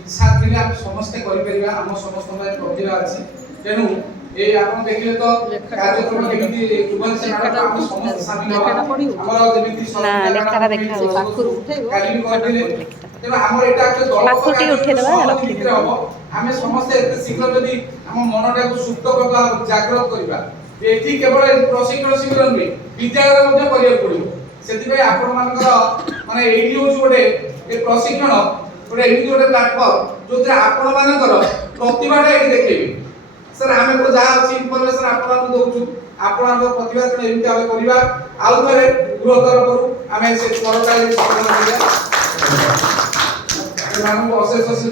इच्छा थे आप समस्ते करिपरिबा हम समस्त प्रतिभा अछि तेनु ए आपण देखिले तो कार्यक्रम केमिति कुबल से हम समस्त शामिल हमर जेमिति ना लेखारा देखा पाखुर उठेबो काली करदिले तेनु हमर एटा के दल पाखुटी उठेलबा रखि हम समस्त एते शीघ्र जदी हम मनटा को सुप्त करबा जागृत करबा एठी केवल प्रशिक्षण शिविर नै विद्यालय मध्ये करिया पड़िबो सेति भाई आपण मानकर माने एठी होछ गोटे ए प्रशिक्षण गोटे एमिति गोटे प्लेटफॉर्म जोते आपण मानकर प्रतिभाटा एठी देखैबे सर हमें को जा अछि इन्फॉर्मेशन आपण दउछु आपण प्रतिभा से एमिति आबे करबा आउ थरे गृहतर करू हमें से सरकारी सहायता दिया मानव अशेष